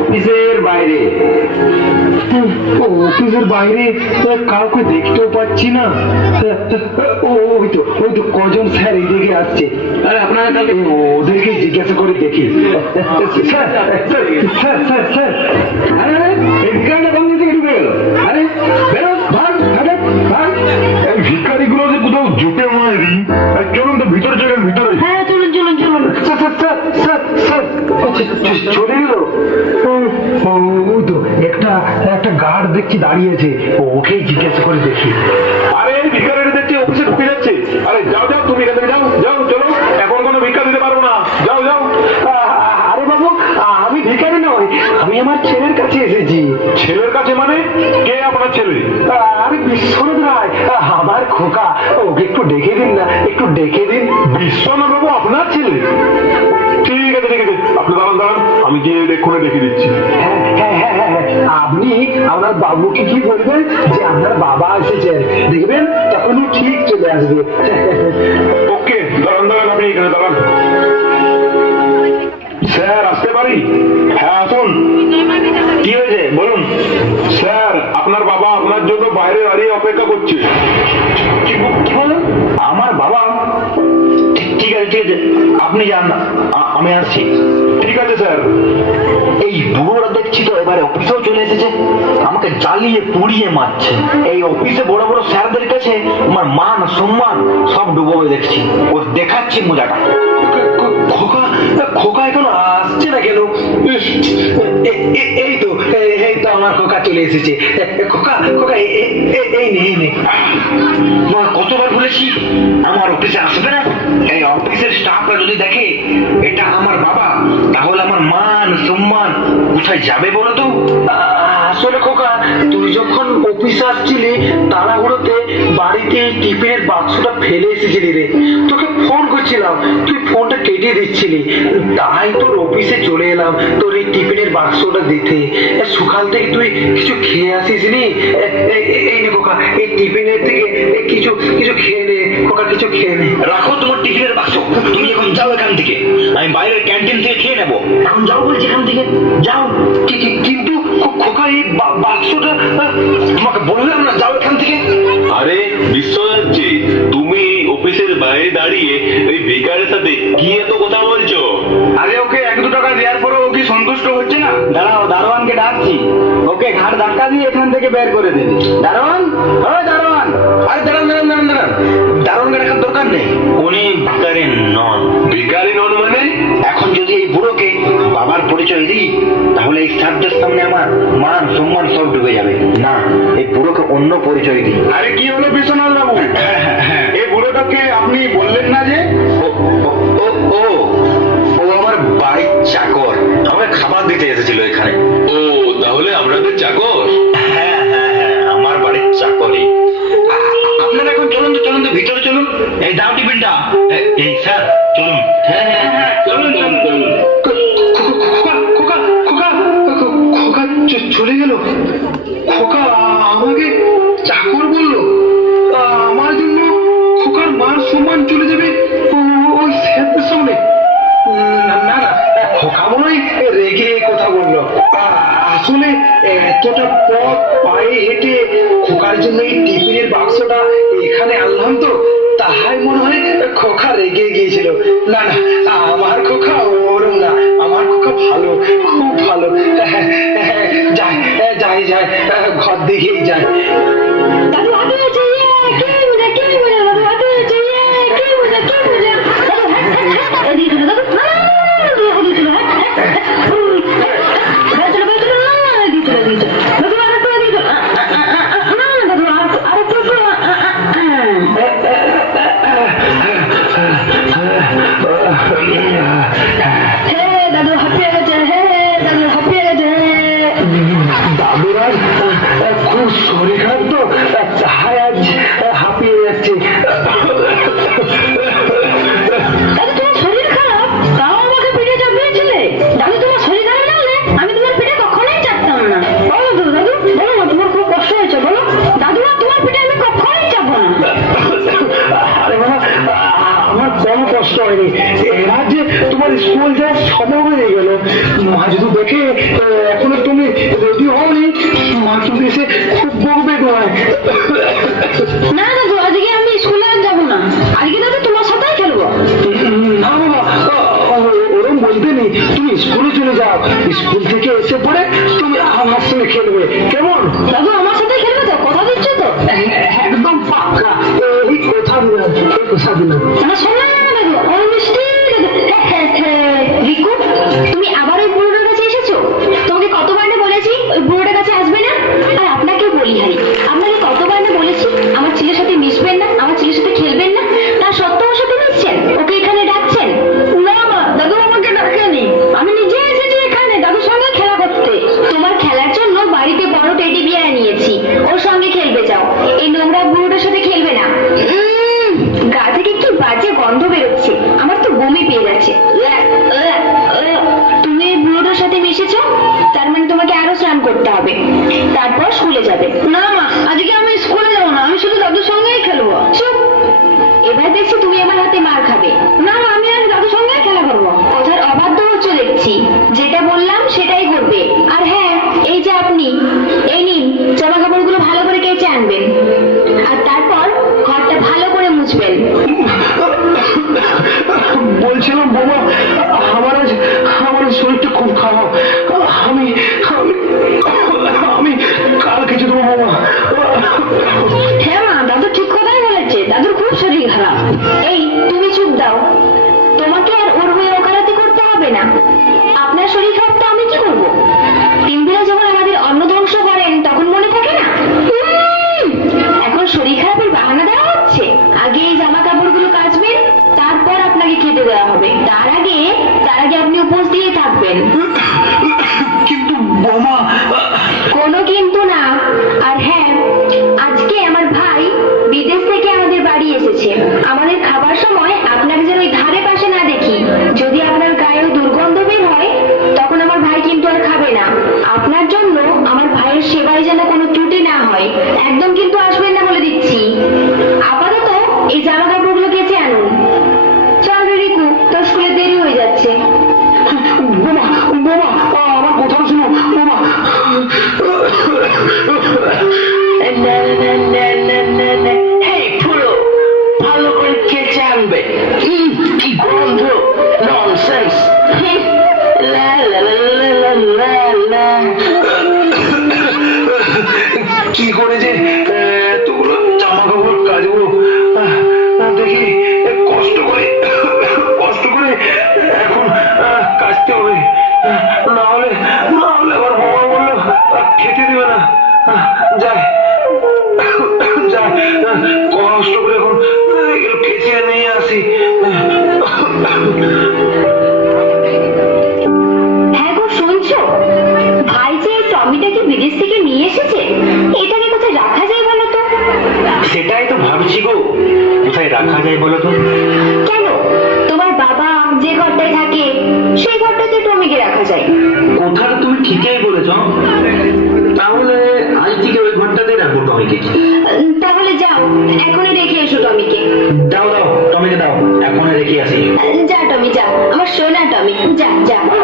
অফিসের বাইরে। অফিসের বাইরে? কাউকে দেখতেও পাচ্ছি না। ওই তো ওই তো কজন স্যার এইদিকে আসছে। আরে আপনারা তাহলে ওদেরকে জিজ্ঞাসা করে দেখি। Sir sir sir sir sir. আরে আরে এই ভিকারিটা কোন থেকে ঢুকে গেল? আরে বেরো ভাগ ভাগে ভাগ। এই যে কোথাও জুটে চলে গেল? ওই তো একটা একটা গার্ড দেখছি দাঁড়িয়েছে। ওকেই জিজ্ঞাসা করে দেখি। আরে ভিখারিটা দেখছি অফিসে ঢুকে যাচ্ছে। আরে যাও যাও তুমি এখান যাও যাও চলো। এখন কোনো ভিক্ষা দিতে পারব না। যাও যাও। আরে বাবু আমি ভিখারি নই আমি আমার ছেলের কাছে এসেছি। ছেলের কাছে মানে? কে আপনার ছেলে? আরে বিশ্বনাথ রায় আমার খোকা। ওকে একটু ডেকে দিন না একটু ডেকে দিন। বিশ্বনাথ বাবু আপনার ছেলে? ঠিক আছে আপনি দাঁড়ান দাঁড়ান। আমি গিয়ে এক্ষুনি দেখে দিচ্ছি। হ্যাঁ হ্যাঁ হ্যাঁ। আপনি আপনার বাবুকে কি বলবেন? যে আপনার বাবা এসেছেন দেখবেন তখন ঠিক চলে আসবে। ওকে দাঁড়ান দাঁড়ান আপনি এখানে দাঁড়ান। স্যার আসতে পারি? হ্যাঁ আসুন। কি হয়েছে? বলুন। স্যার আপনার বাবা আপনার জন্য বাইরে দাঁড়িয়ে অপেক্ষা করছে। কি কি বলুন? আমার বাবা ঠিক- আছে, ঠিক আছে। আপনি যান। আমি আসছি। ঠিক আছে, স্যার। এই বুড়োরা দেখছি তো, এবারে অফিসেও চলে এসেছে। আমাকে জ্বালিয়ে, পুড়িয়ে মারছে। এই অফিসে বড় বড় স্যারদের কাছে আমার মান, সম্মান সব ডুবোবে দেখছি। ও দেখাচ্ছি মজাটা। খোকা খোকা এখন আসছে না কেন? এই তো এই তো আমার খোকা চলে এসেছে। খোকা খোকা এই নে এই নে। মা কতবার বলেছি, আমার অফিসে আসবে না। এই অফিসের স্টাফরা যদি দেখে, এটা আমার বাবা, তাহলে আমার মান, সম্মান কোথায় যাবে বলো তো? আসলে খোকা, তুই যখন অফিসে আসছিলি, তাড়াহুড়োতে বাড়িতে টিফিনের বাক্সটা ফেলে এসেছিলি রে। তোকে ফোন করছিলাম, তুই ফোনটা কেটে দিচ্ছিলি। তাই তোর অফিসে চলে এলাম, তোর এই টিফিনের বাক্সটা দিতে। সকাল থেকে তুই কিছু খেয়ে আসিস নি এই খোকা, এই টিফিনের থেকে কিছু কিছু খেয়ে নে খোকা কিছু খেয়ে নে। রাখো তোমার টিফিনের বাক্স। তুমি এখন যাও এখান থেকে। আমি বাইরের ক্যান্টিন থেকে খেয়ে নেব। এখন যাও বলছি এখান থেকে। যাও। কিন্তু খোকা এই বাক্সটা তোমাকে বললাম না যাও এখান থেকে। আরে বিশ্বনাথ জি তুমি অফিসের বাইরে দাঁড়িয়ে ওই বেকারের সাথে কি এত কথা বলছো? আরে ওকে এক দু টাকা দেওয়ার পরে ও কি সন্তুষ্ট হচ্ছে না? দাঁড়াও দারোয়ানকে ডাকছি। ওকে ঘাট ধাক্কা দিয়ে এখান থেকে বের করে দেবে দারোয়ান? ও দারোয়ান! আরে দাঁড়ান দাঁড়ান দাঁড়ান দাঁড়ান। দারোয়ানকে ডাকার দরকার নেই। উনি ভিকারি নন। ভিকারি নন মানে? এখন যদি এই বুড়োকে বাবার পরিচয় দিই তাহলে এই স্যারদের সামনে আমার মান সম্মান সব ডুবে যাবে। না এই বুড়োকে অন্য পরিচয় দিই। আরে কি হলো বিশ্বনাথ বাবু এই বুড়োটাকে আপনি বললেন না যে এই দাও টিফিনটা এই স্যার, চলুন। হ্যাঁ হ্যাঁ হ্যাঁ চলুন চলুন চলুন। চলে গেল। খোকা আমাকে চাকর বলল। আমার জন্য খোকার মান সম্মান চলে যাবে ওই স্যারদের সামনে। না না, খোকা মনে রেগে কথা বলল। আসলে এতটা পথ পায়ে হেঁটে খোকার জন্য এই টিফিনের বাক্সটা এখানে আনলাম তো। রেগে গিয়েছিল না না, আমার খোকা ওরম না। আমার খোকা ভালো, খুব ভালো। যাই যাই যাই। 你讲讲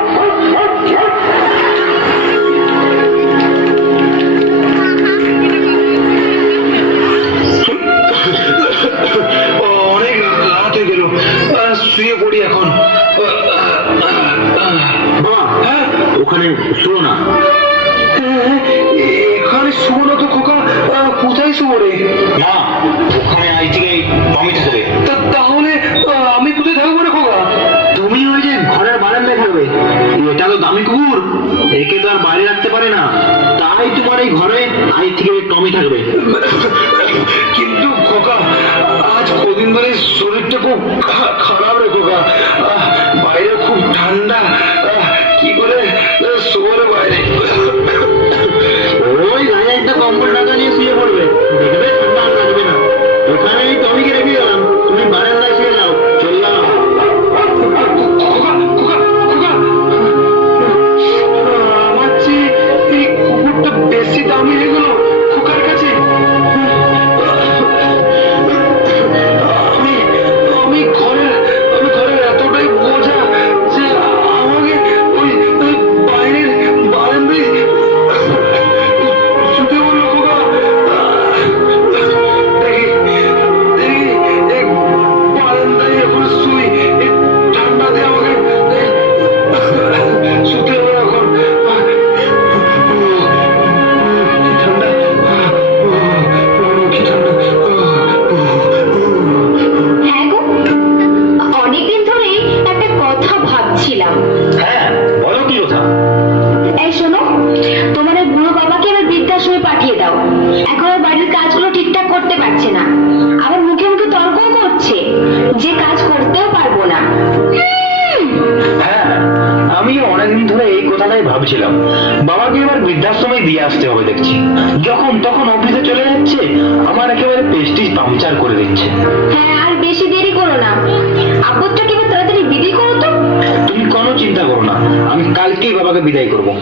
বাবাকে বিদায় করব?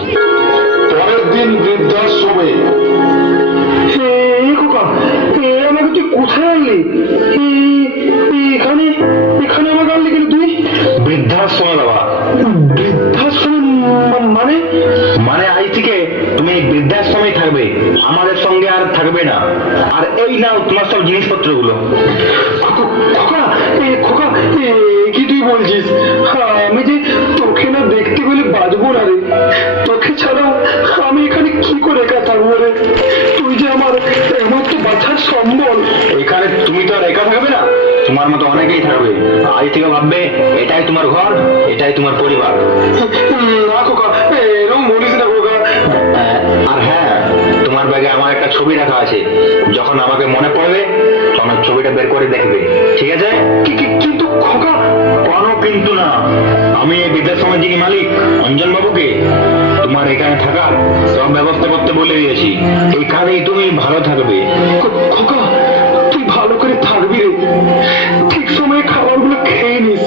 পরের দিন বৃদ্ধাশ্রমে। এ খোকা এ আমাকে তুই কোথায় আনলি? এখানে এখানে আমাকে আনলি কেন তুই? বৃদ্ধাশ্রমে বাবা বৃদ্ধাশ্রম মানে? মানে আজ থেকে তুমি এই বৃদ্ধাশ্রমেই থাকবে। আমাদের সঙ্গে আর থাকবে না। আর এই নাও তোমার সব জিনিসপত্রগুলো। খো- খোকা খোকা কি তুই বলছিস? আমি যে সম্বল এখানে তুমি তো আর একা থাকবে না। তোমার মতো অনেকেই থাকবে। আজ থেকে ভাববে এটাই তোমার ঘর এটাই তোমার পরিবার। না খোকা এরকম বলিস না খোকা। আর হ্যাঁ তোমার ব্যাগে আমার একটা ছবি রাখা আছে। যখন আমাকে মনে পড়বে তখন ছবিটা বের করে দেখবে। ঠিক আছে? কিন্তু খোকা কোনো কিন্তু না। আমি এই বৃদ্ধাশ্রমের যিনি মালিক অঞ্জন বাবুকে তোমার এখানে থাকার সব ব্যবস্থা করতে বলে দিয়েছি। এখানেই তুমি ভালো থাকবে। খোকা তুই ভালো করে থাকবি রে। ঠিক সময়ে খাবারগুলো খেয়ে নিস।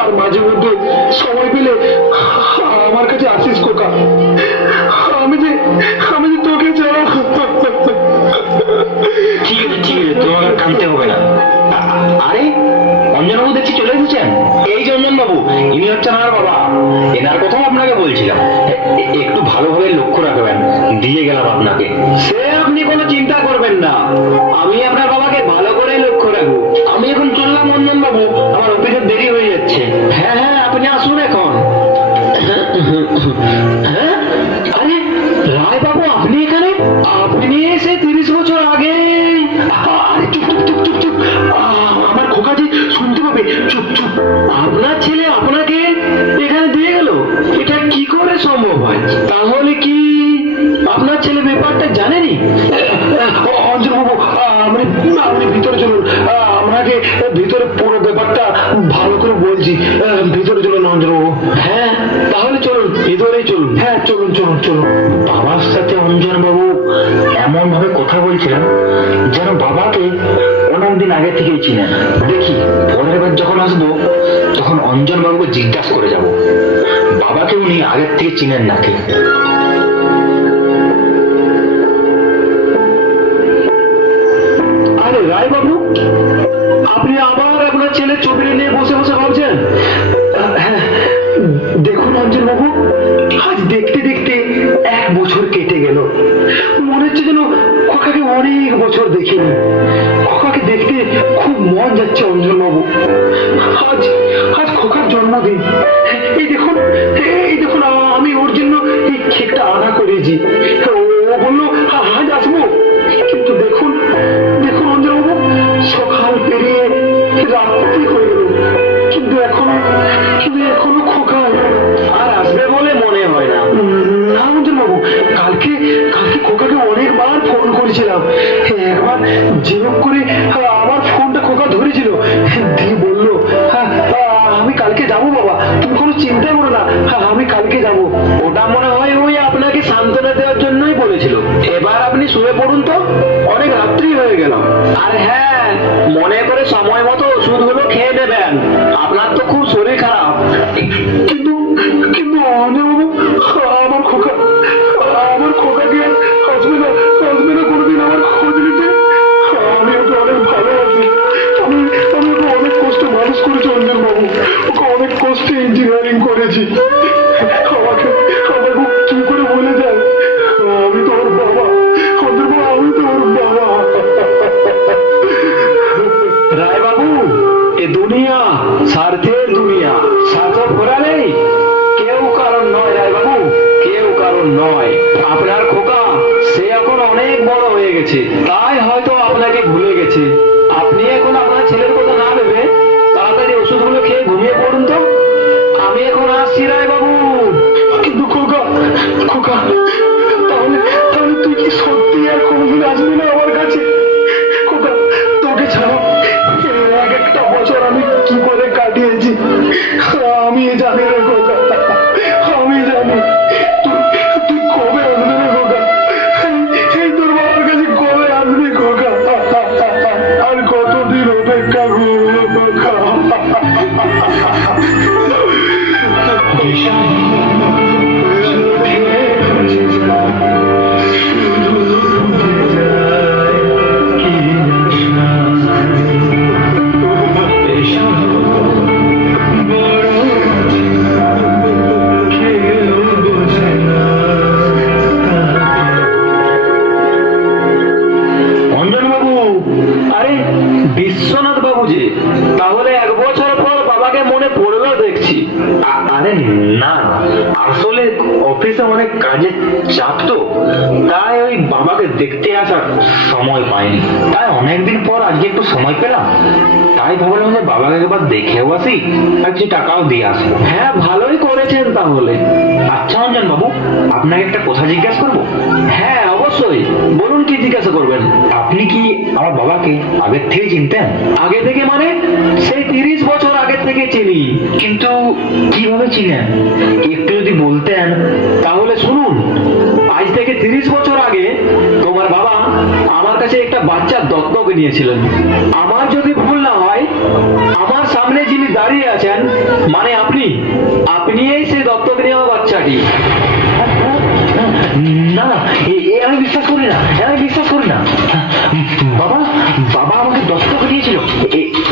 আর মাঝে মধ্যে সময় পেলে আমার কাছে আসিস খোকা। আমি যে আমি যে তোকে ছাড়া ঠিক আছে ঠিক আছে তোমাকে আর কাঁদতে হবে না। আরে অঞ্জনবাবু দেখছি চলে এসেছেন? এই যে অঞ্জনবাবু ইনি হচ্ছেন আমার বাবা। এনার কথাও আপনাকে বলছিলাম। একটু ভালোভাবে লক্ষ্য রাখবেন, দিয়ে গেলাম আপনাকে। সে আপনি কোনো চিন্তা করবেন না। আমি আপনার বাবাকে ভালো করে লক্ষ্য রাখব। আমি এখন চললাম অঞ্জনবাবু আমার অফিসের দেরি হয়ে যাচ্ছে। হ্যাঁ হ্যাঁ আপনি আসুন এখন। আপনাকে ভিতরে পুরো ব্যাপারটা ভালো করে বলছি। ভিতরে চলুন অঞ্জনবাবু। হ্যাঁ। তাহলে চলুন ভিতরেই চলুন। হ্যাঁ চলুন চলুন চলুন। বাবার সাথে অঞ্জন বাবু এমন ভাবে কথা বলছিলেন যেন বাবাকে অনেকদিন আগে থেকেই চিনেন। দেখি পরের বার যখন আসব তখন অঞ্জন বাবুকে জিজ্ঞাসা করে যাব। বাবাকে উনি আগের থেকে চিনেন নাকি? যেরকম করে আমার ফোনটা খোকা ধরেছিল। দিয়ে বলল "হ্যাঁ, আমি কালকে যাব বাবা তুমি কোনো চিন্তা করো না আমি কালকে যাব। ওটা মনে হয় ওই আপনাকে সান্ত্বনা দেওয়ার জন্যই বলেছিল। এবার আপনি শুয়ে পড়ুন তো অনেক রাত্রি হয়ে গেল। আর হ্যাঁ মনে করে সময় মতো ওষুধ ওষুধগুলো খেয়ে নেবেন। আপনার তো খুব শরীর খারাপ। কিন্তু কিন্তু আমার খোকা ইঞ্জিনিয়ারিং করেছি। কি করে বলে যায়? আমি বাবা আমি বাবা। এ দুনিয়া দুনিয়া। নেই। কেউ কারণ নয় রায়বাবু, কেউ কারণ নয়। আপনার খোকা, সে এখন অনেক বড় হয়ে গেছে। তাই হয়তো আপনাকে ভুলে গেছে। পারছি রায় বাবু কিন্তু খোকা খোকা তাহলে তাহলে তুই কি সত্যি আসি কিছু টাকাও দিয়ে আসি হ্যাঁ ভালোই করেছেন তাহলে। আচ্ছা অঞ্জন বাবু আপনাকে একটা কথা জিজ্ঞাসা করব? হ্যাঁ অবশ্যই। বলুন কি জিজ্ঞাসা করবেন? আপনি কি আমার বাবাকে আগের থেকে চিনতেন? আগে থেকে মানে? সেই তিরিশ বছর আগের থেকে চিনি। কিন্তু কীভাবে চিনেন? একটু যদি বলতেন তাহলে শুনুন। আজ থেকে তিরিশ বছর আগে তোমার বাবা আমার কাছে একটা বাচ্চা দত্তক নিয়েছিলেন। আমার যদি ভুল না আমার সামনে যিনি দাঁড়িয়ে আছেন মানে আপনি আপনি এই সেই দত্তক নেওয়া বাচ্চাটি। না, এ- আমি বিশ্বাস করি না আমি বিশ্বাস করি না। বাবা বাবা আমাকে দস্তক দিয়েছিল।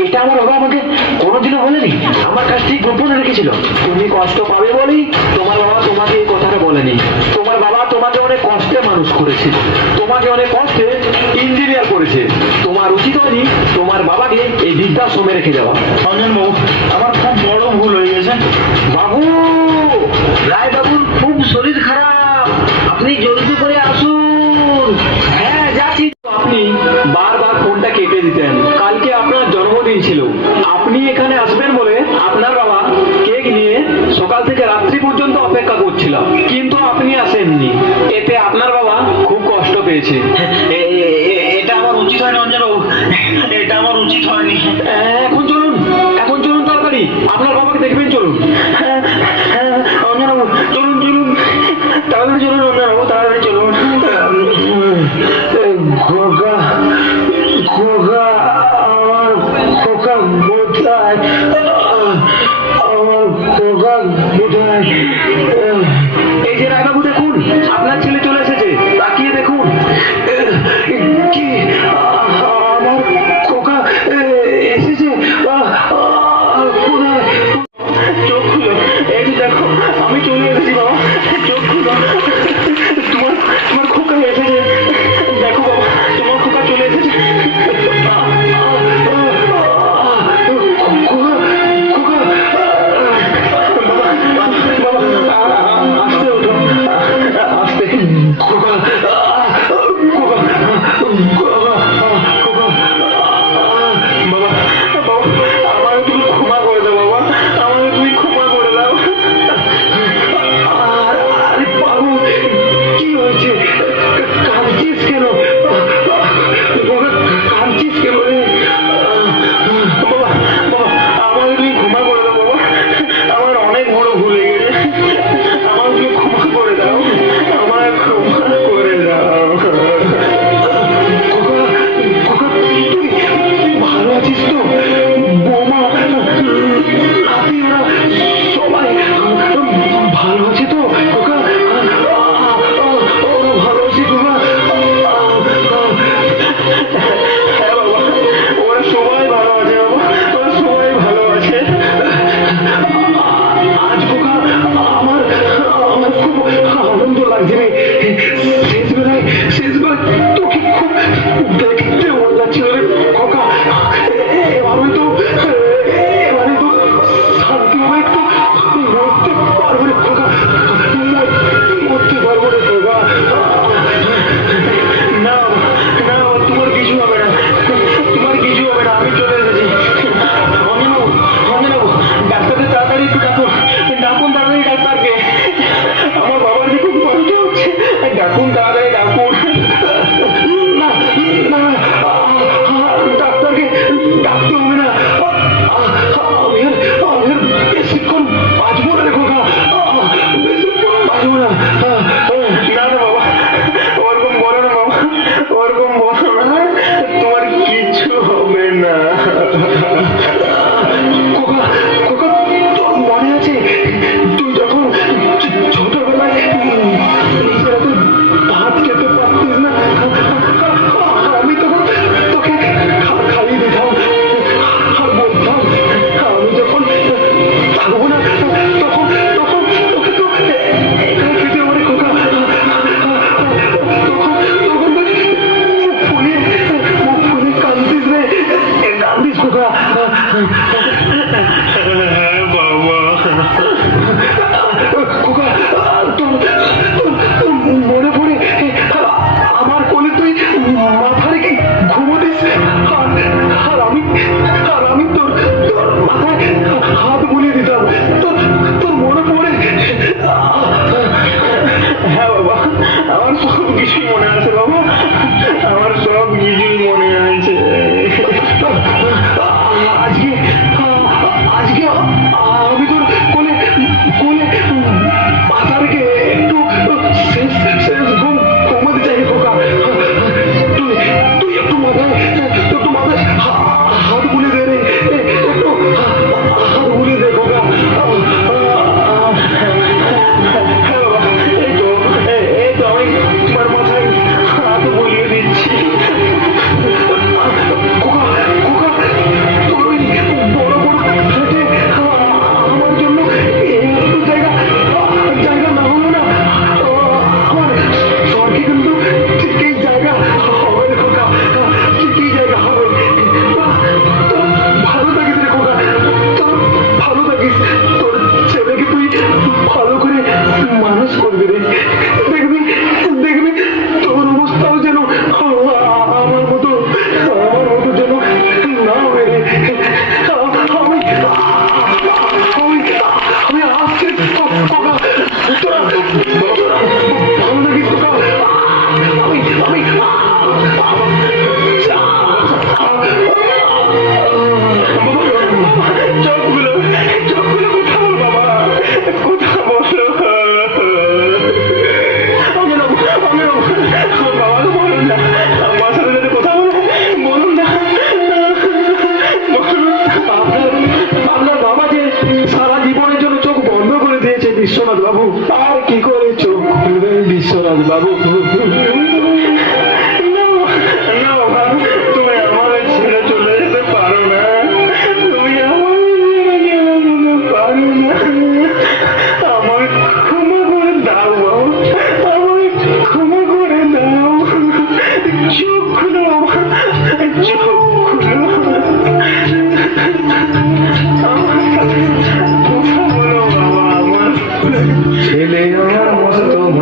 এটা আমার বাবা আমাকে কোনোদিনও বলেনি। আমার কাছ থেকে গোপনে রেখেছিল। তুমি কষ্ট পাবে বলেই তোমার বাবা তোমাকে এই কথাটা বলেনি। তোমার বাবা তোমাকে অনেক কষ্টে মানুষ করেছে। তোমাকে অনেক কষ্টে ইঞ্জিনিয়ার করেছে তোমার উচিত হয়নি তোমার বাবাকে এই বৃদ্ধাশ্রমে রেখে যাওয়া। অঞ্জন বাবু আমার খুব বড় ভুল হয়ে গেছে। বাবু রায় বাবুর খুব শরীর খারাপ। আপনি জলদি করে আসুন। হ্যাঁ যাচ্ছি আপনি বারবার ফোনটা কেটে দিতেন। কালকে আপনার জন্মদিন ছিল। আপনি এখানে আসবেন বলে আপনার বাবা কেক নিয়ে সকাল থেকে রাত্রি পর্যন্ত অপেক্ষা করছিল। কিন্তু আপনি আসেননি। এতে আপনার বাবা খুব কষ্ট পেয়েছে। এ- এ- এটা আমার উচিত হয়নি। হয়নি এখন চলুন এখন চলুন তাড়াতাড়ি আপনার বাবাকে দেখবেন চলুন। অঞ্জন চলুন চলুন। তাড়াতাড়ি চলুন অঞ্জন তাড়াতাড়ি চলুন। খোকা খোকা আমার খোকা কোথায় আমার খোকা কোথায়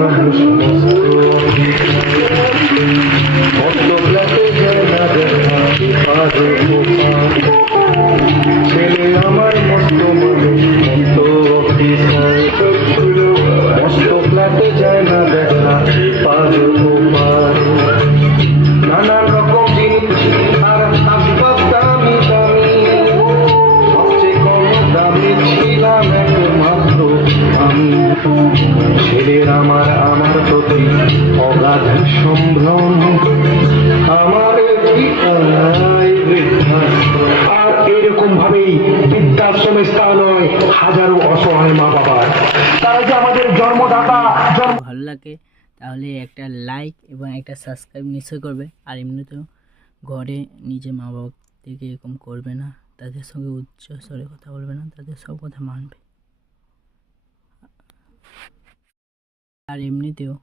মস্ত মানুষ একটা সাবস্ক্রাইব নিশ্চয় করবে। আর এমনিতেও ঘরে নিজে মা বাবাদেরকে এরকম করবে না। তাদের সঙ্গে উচ্চ স্বরে কথা বলবে না। তাদের সব কথা মানবে। আর এমনিতেও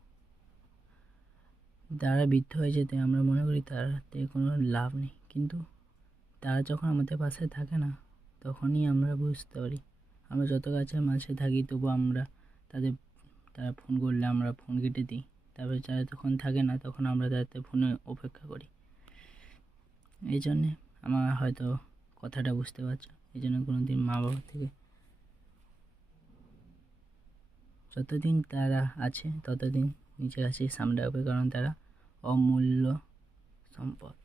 তারা বৃদ্ধ হয়ে যেতে আমরা মনে করি তারাতে কোনো লাভ নেই। কিন্তু তারা যখন আমাদের পাশে থাকে না, তখনই আমরা বুঝতে পারি। আমরা যত কাছে মাঝে থাকি তবু আমরা তাদের, তারা ফোন করলে আমরা ফোন কেটে দিই। তারপরে যারা তখন থাকে না, তখন আমরা তাদের ফোনে অপেক্ষা করি। এই জন্যে আমার হয়তো কথাটা বুঝতে পারছ। এই জন্য কোনো দিন মা বাবার থেকে যতদিন তারা আছে, ততদিন নিজের আছে সামনে রাখবে, কারণ তারা অমূল্য সম্পদ।